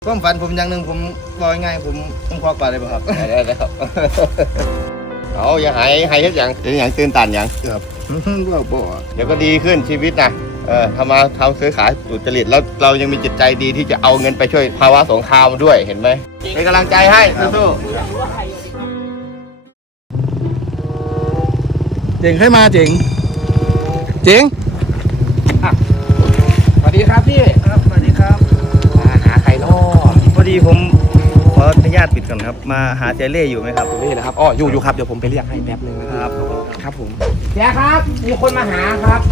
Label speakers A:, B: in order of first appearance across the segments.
A: ความฝันผมอย่างหนึ่งผมบอกง่ายๆผมควักปลาได้ป่ะครับ
B: ได้ครับเอาอย่าหายเฮ็ดอย่างตื่นตันอย่าง
A: ครับว่าบ่
B: เดี๋ยวก็ดีขึ้นชีวิตนะทำซื้อขายสุจริตแล้วเรายังมีจิตใจดีที่จะเอาเงินไปช่วยภาวะสงครามด้วยเห็นไหมเป็นกำลังใจให้สู้
A: เจ๋งให้มาเจ๋ง
B: สวัสดีครับพี่
A: ครับสวัสดีครับ
B: มาหาใครน้อ
A: พอดีผมขออนุญาตปิดก่อนครับมาหาเจเล่อยู่ไหมครับ
B: นี่นะครับอ๋ออยู่ครับเดี๋ยวผมไปเรียกให้แป๊บนึง
A: ครับผม
B: แจ๊ครับมีคนมาหาครับ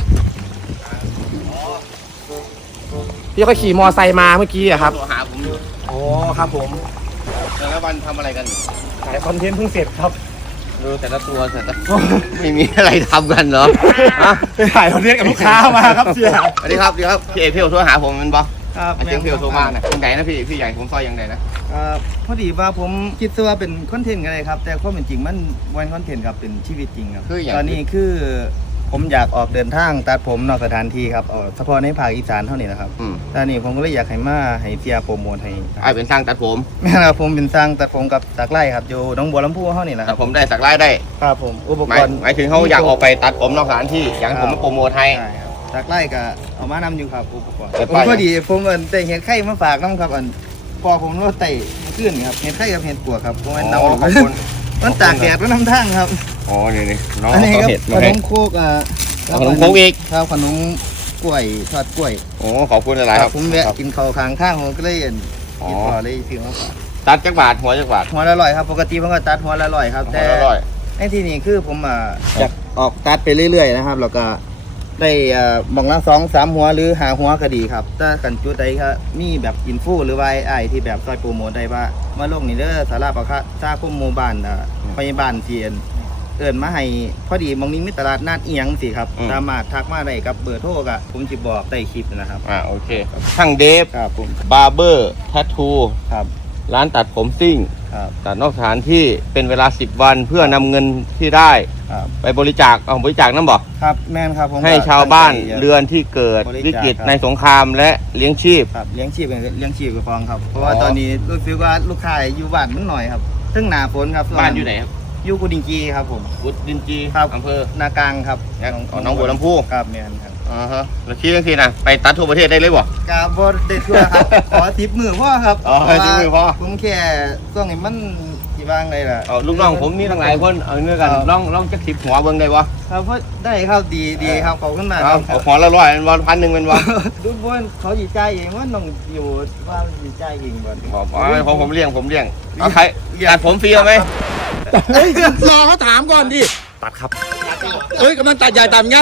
B: พี่ก็ขี่มอไซค์มาเมื่อกี้อะครับหาผมอยู่
A: อ๋อครับผม
B: แล้ววันทำอะไรกัน
A: ถ่ายคอนเทนต์เพิ่งเสร็จครับ
B: ดูแต่ละตัวไม่มีอะไรทำกันเหรอ
A: ไปถ่ายคอนเทนต์กับลูกค้ามาครับเสีย
B: สวัสดีครับพี่เอพี่โทรหาผมมันบอก
A: ครับ
B: เสียงพี่โทรมาเนี่ยยังไงนะพี่ใหญ่ผมซอยยังไงนะ
A: พอดีว่าผมคิดว่าเป็นคอนเทนต์กันเลยครับแต่ความเป็นจริงมันวันคอนเทนต์ครับเป็นชีวิตจริงครับตอนนี้คือผมอยากออกเดินทางตัดผมนอกสถานที่ครับเฉพาะในภาคอีสานเท่านี้นะครับตอนนี้ผมก็เลยอยากให้เสียโปรโมทให้
B: เป็นสร้างตัดผม
A: แม่ครับผมเป็นสร้างตัดผมกับสักไล่ครับอยู่หนองบัวลำพูเท่านี้นะครับ
B: ผมได้สักไล่ได้
A: ครับผมอุปกรณ์
B: หมายถึงเขาอยากออกไปตัดผมนอกสถานที่อยากผมมาโปรโมทให้
A: สักไล่ก็เอามานำอยู่ครับอุปกรณ์พอดีผมแต่เห็ดไข่มาฝากน้องครับพอผมว่าไต่ขึ้นครับเห็ดไข่กับเห็ดกัวครับเพราะว่าเน่ามันตากแดดมันน้ำทั้งครับ
B: อ๋อนี่น้อง
A: เขาเห็ดขนมโคก
B: ขนมโคกอีก
A: ครับขนมกล้วยทอดกล้วย
B: โอ้ขอบคุณอะไรครับ
A: ผมแวะกินข้าวข้างผมก็เลยกินต่อเลยซื้อมาฝาก
B: ตัดจักบาทหัวจักบาท
A: หัวละ100ครับปกติผมก็ตัดหัวละ100ครับแต่ไอ้ที่นี่คือผมอยากออกตัดไปเรื่อยๆนะครับแล้วก็ได้มองละ2-3หัวหรือหาหัวก็ดีครับถ้ากันจุดใดครับมีแบบอินฟูหรือว่าไอที่แบบซอยโปรโมทได้ว่ามาลงนี่เด้อสาราปะคะซาคุ้มหมู่บ้านพยาบาลเทียนเอิญมาให้พอดีมองนี้มีตลาดนัดเอียงสิครับสามารถทักมาได้กับเบอร์โทรกับผมจะบอกใต้คลิปนะครับ
B: โอเคช่างเดฟ
A: ครับผม
B: บาร์เบอร์แทททู
A: ครับ
B: ร้านตัดผมซิ่งตัดนอกสถานที่เป็นเวลา10 วันเพื่อนำเงินที่ได้ไปบริจาคบริจาคน้ำบอก
A: ครับแม่นครับผม
B: ให้ชาวบ้านเรือนที่เกิดวิกฤตในสงครามและเลี้ยงชีพ
A: ครับเลี้ยงชีพกับฟองครับเพราะว่าตอนนี้รู้สึกว่าลูกค้าอยู่บ้านมันหน่อยครับซึ่งหนาฝนครับ
B: บ้านอยู่ไหนครับ
A: อยู่กุดินจีครับผม
B: กุดินจี
A: ครับ
B: อำเภอน
A: ากลางครับ
B: น้องบัวลำพู
A: ครับแม่นครับ
B: แล้วชี้ทั้งทีนะไปตัดทั่วประเทศได้เลยบ่
A: กาบได้ทั่วครับขอทิปมือพ่อครับ
B: ทิปมือพ่อ
A: ผมแค่ต้องให้มันกี่บ้างเลยล่ะ
B: ลูกน้องผมนี่ทั้งหลายคนเอาเนื้อกันลองจัก10 หัวเบิ่งได้บ่
A: ครับเพราะได้ครับดีครับขอบคุณมากครับ
B: หัวละ100เป็นวัน1,000เป็นวัน
A: ทุกคนเขาดีใจเองว่าน้องอยู่ว่าดีใจเองบ่
B: ผมเลี้ยงใครตัดผมฟรีเอาไหม
A: รอเขาถามก่อนดิ
B: ตัดครับ
A: กำลังตัดใหญ่ตัดงั้น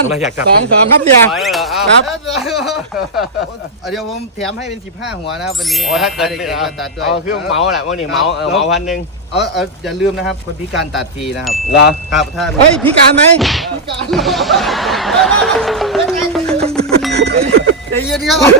A: 2ครับเนี่ยครับเดี๋ยวผมแถมให้เป็น15 หัวนะครับวันนี้
B: ถ้าเกิดตัดด้วยคือเมาแหละวันนี้เมา1,000
A: อย่าลืมนะครับคนพิการตัดฟรีนะครับ
B: เหรอ
A: ครับถ้า
B: พิการไหม
A: พิการใจเย็นครับ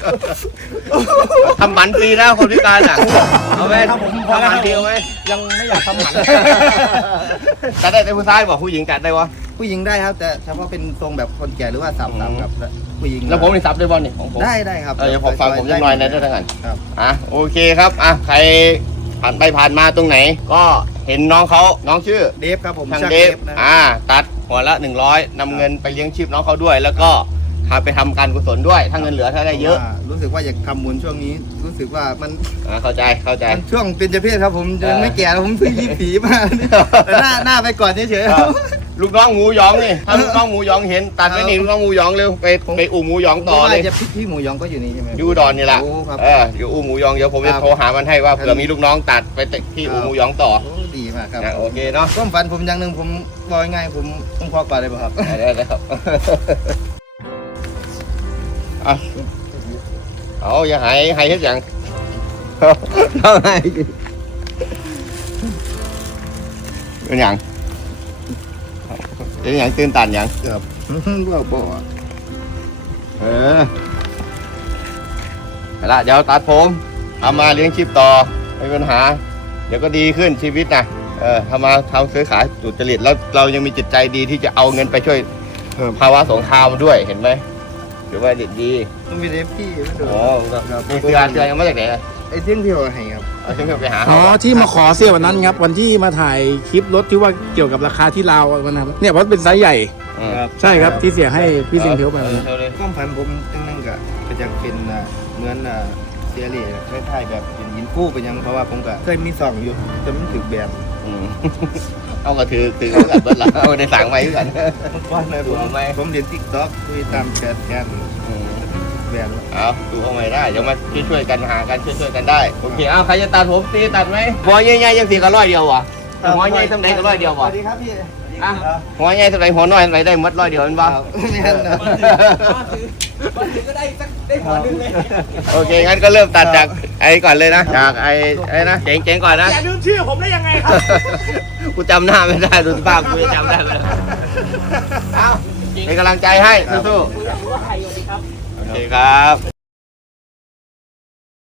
B: ทำหมันฟรีแล้วคนพิการอ่ะเอาไหมทำหมันฟรีเอาไหม
A: ยังไม่อยากทำหมัน
B: ตัดได้แต่ผู้ชายบอกผู้หญิงตัดได้วะ
A: ผู้หญิงได้ครับแต่เฉพาะเป็นทรงแบบคนแก่หรือว่าสับกับผู้หญิง
B: แล้วผมนี่สับได้บอลนี่ของผม
A: ได้ครับ
B: เดี๋ยวผมฟังผมจะหน่อยในเรื่องนั้นครับโอเคครับใครผ่านมาตรงไหนก็เห็นน้องชื่อ
A: เดฟครับผม
B: ช่างเดฟตัดหัวละ100นำเงินไปเลี้ยงชีพน้องเขาด้วยแล้วก็ไปทำการกุศลด้วยถ้าเงินเหลือถ้าได้เยอะ
A: รู้สึกว่าอยากทำบุญช่วงนี้รู้สึกว่ามัน
B: เข้าใจ
A: ช่วงเป็นเจ้าเพศครับผมยังไม่แก่แล้วผมเพิ่ง20 มาแต่หน้าไปก่อนเฉย
B: ๆลูกน้องหมูยองนี่ถ้าลูกน้องหมูยองเห็นตัดไม่หนีลูกน้องหมูยองเร็วไปอู่หมูยองต่อเลย
A: พี่หมูยองก็อยู่นี่ใช่ไหม
B: อยู่ดอนนี่แหละอยู่อู่หมูยองเดี๋ยวผมจะโทรหามันให้ว่าเผื่อมีลูกน้องตัดไปที่อู่หมูยองต่อ
A: ดีมากครับ
B: โอเคเนาะ
A: ความฝันผมอย่างหนึ่งผมบอกง่ายผมควักปลาได้ป่ะครับ
B: ได้ครับเอาอย่าหายเฮ็ดอย่าง
A: เอาไง
B: เป็นอย่างตื่นตันอย่าง
A: ครับว่าบ่
B: ละเดี๋ยวตัดผมเอามาเลี้ยงชีพต่อไม่มีปัญหาเดี๋ยวก็ดีขึ้นชีวิตนะทำซื้อขายสุจริตแล้วเรายังมีจิตใจดีที่จะเอาเงินไปช่วยภาวะสงครามด้วยเห็นไหมหรือว่าดี
A: ต้องมีเอฟที่
B: มีเสื้อยังไม่จากไหน
A: ไอ้เสียงเพียวให้ครับ
B: เอาเพื่อนไปหา
C: อ๋อที่มาขอเสียวันนั้นครับวันที่มาถ่ายคลิปรถที่ว่าเกี่ยวกับราคาที่ลาววันนั้นครับเนี่ยเพราะเป็นไซส์ใหญ่
A: ครับ
C: ใช่ครับที่เสียให้พี่เสียงเทียวไปวันนั้น
A: ความฝันผมตั้งนั่นก็จะเป็นเหมือนเซียรี่คล้ายๆแบบเป็นยินฟู้ไปยังเพราะว่าผมก็เคยมีส่องอยู่แต่มันถือแบบ
B: เอาก็ถือกันเบิดละเอาในสั่งไว้ก่อน
A: เมื่อก่อนเลยผมเรียนติ๊กต็อกคุยตามแชทกันแบบ
B: เอาดูเอาไม่ได้เดี๋ยวมาช่วยๆกันหากันช่วยๆกันได้โอเคเอาใครจะตัดผมตีตัดไหมหัวใหญ่ๆยังสีกันร้อยเดียววะหัวใหญ่สำเร็จก็ร้อยเดียว
A: ส
B: วะ
A: วัสดีครับพี่
B: อ่ะหัวใหญ่สำเร็จหัวน้อยสำเร็จได้หมดร้อยเดียวมันบ้า โอเคงั้นก็เริ่มตัดจากไอ้ก่อนเลยนะจากไอ้นะเจ๋งก่อนนะ
C: อย่าลืมชื่อผมได้ยังไงครับ
B: กูจำหน้าไม่ได้ดูสภาพกูจะจำได้ไหมเอาเป็นกำลังใจให้สู้ๆโอเคครับ